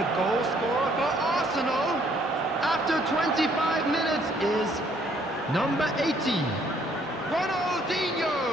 The goal scorer for Arsenal after 25 minutes is number 80, Ronaldinho.